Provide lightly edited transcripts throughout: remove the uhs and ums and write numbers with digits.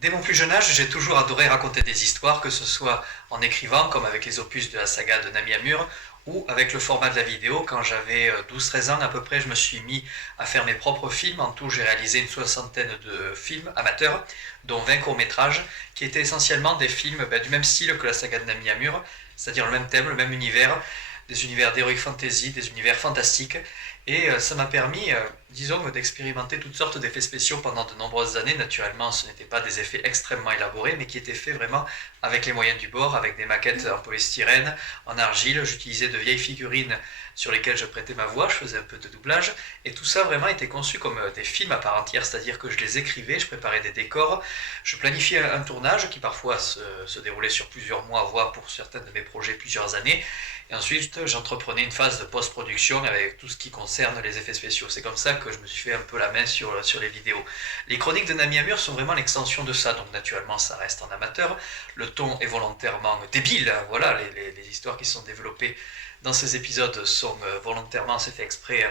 Dès mon plus jeune âge, j'ai toujours adoré raconter des histoires, que ce soit en écrivant, comme avec les opus de la saga de Nami Amur, ou avec le format de la vidéo. Quand j'avais 12-13 ans à peu près, je me suis mis à faire mes propres films. En tout, j'ai réalisé une soixantaine de films amateurs, dont 20 courts-métrages, qui étaient essentiellement des films du même style que la saga de Nami Amur, c'est-à-dire le même thème, le même univers, des univers d'heroic fantasy, des univers fantastiques. Et ça m'a permis, disons, d'expérimenter toutes sortes d'effets spéciaux pendant de nombreuses années. Naturellement, ce n'étaient pas des effets extrêmement élaborés, mais qui étaient faits vraiment avec les moyens du bord, avec des maquettes en polystyrène, en argile. J'utilisais de vieilles figurines sur lesquelles je prêtais ma voix, je faisais un peu de doublage. Et tout ça vraiment était conçu comme des films à part entière, c'est-à-dire que je les écrivais, je préparais des décors, je planifiais un tournage qui parfois se déroulait sur plusieurs mois, voire pour certains de mes projets plusieurs années. Et ensuite, j'entreprenais une phase de post-production avec tout ce qui concerne les effets spéciaux. C'est comme ça que je me suis fait un peu la main sur les vidéos. Les chroniques de Nami Amur sont vraiment l'extension de ça, donc naturellement ça reste en amateur. Le ton est volontairement débile, hein. Voilà, les histoires qui sont développées dans ces épisodes sont volontairement, c'est fait exprès,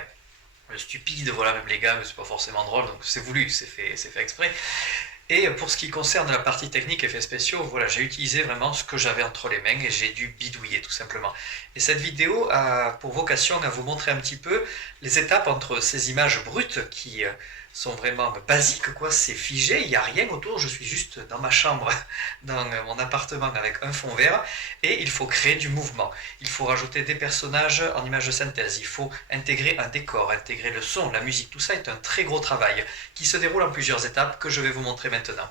stupides, voilà, même les gars, c'est pas forcément drôle, donc c'est voulu, c'est fait exprès. Et pour ce qui concerne la partie technique effets spéciaux, voilà, j'ai utilisé vraiment ce que j'avais entre les mains et j'ai dû bidouiller tout simplement. Et cette vidéo a pour vocation à vous montrer un petit peu les étapes entre ces images brutes qui sont vraiment basiques, quoi, c'est figé, il n'y a rien autour, je suis juste dans ma chambre, dans mon appartement avec un fond vert, et il faut créer du mouvement. Il faut rajouter des personnages en images de synthèse, il faut intégrer un décor, intégrer le son, la musique, tout ça est un très gros travail qui se déroule en plusieurs étapes que je vais vous montrer maintenant.